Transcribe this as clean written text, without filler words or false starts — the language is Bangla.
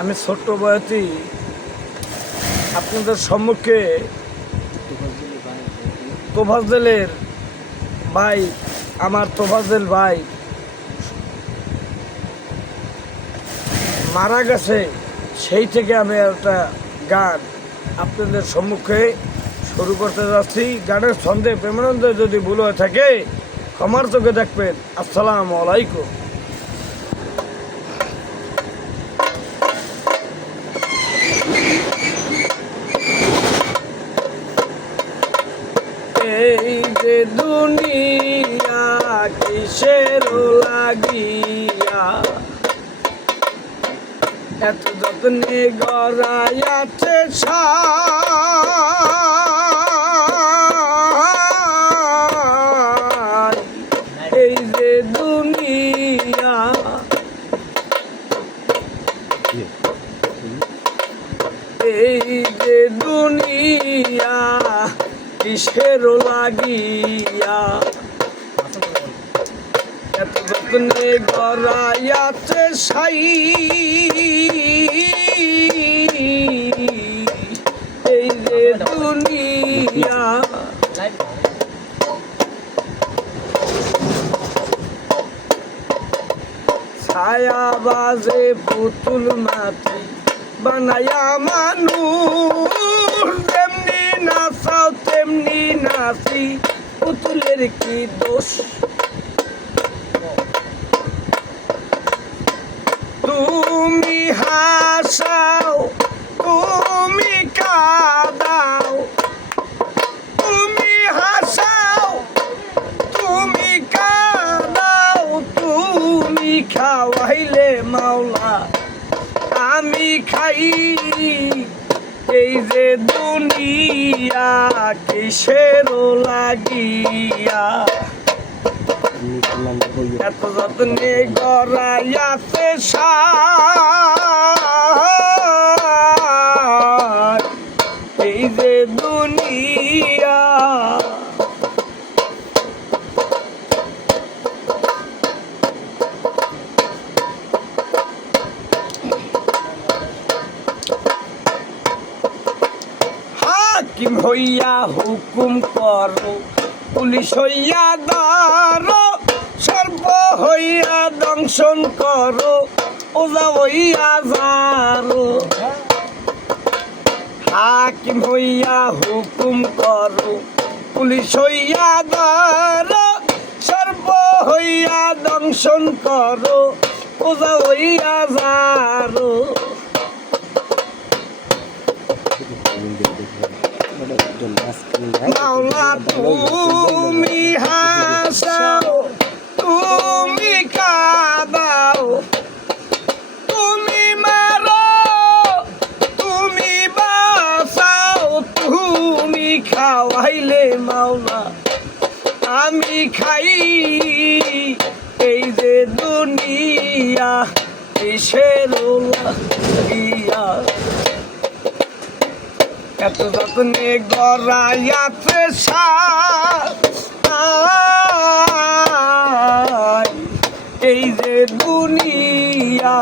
আমি ছোট্ট বয়সী আপনাদের সম্মুখে তোফাজ্জলের ভাই, আমার তোফাজ্জল ভাই মারা গেছে, সেই থেকে আমি একটা গান আপনাদের সম্মুখে শুরু করতে যাচ্ছি। গানের ছন্দে প্রেমানন্দে যদি ভুল হয়ে থাকে ক্ষমার চোখে দেখবেন। আসসালামু আলাইকুম। এই যে দুনিয়া কিসের লাগিয়া এত যত্নে গড়াইয়াছে এই যে দুনিয়া, এই যে দুনিয়া কিসের লাগিয়া এত যত্নে গড়াইয়াছে সাই এই যে দুনিয়া। ছায়া বাজে পুতুল মাটি বানায়া মানুষ, তেমনি নাচাও তেমনি নাচি, পুতুলের কি দোষ? তুমি হাসাও তুমি কাঁদাও, তুমি হাসাও তুমি কাঁদাও, তুমি খাওয়াইলে মাওলা আমি খাই। এই যে দুনিয়া কিসের লাগিয়া এত যত্নে গড়াইয়াছে এই যে দুনিয়া। হাকিম হইয়া হুকুম করো, পুলিশ হইয়া ধরো, সর্ব হইয়া দংশন করো, ওজা হইয়া যারো। হাকিম হইয়া হুকুম করো, পুলিশ হইয়া ধরো, সর্ব হইয়া দংশন করো, ওজা হইয়া যারো। মাওলা তুমি হাসাও তুমি কাঁদাও, তুমি মারো তুমি বাঁচাও, তুমি খাওয়াইলে মাওলা আমি খাই। এই যে দুনিয়া কিসের লাগিয়া এত যত্নে গড়াইয়াছে এই যে দুনিয়া।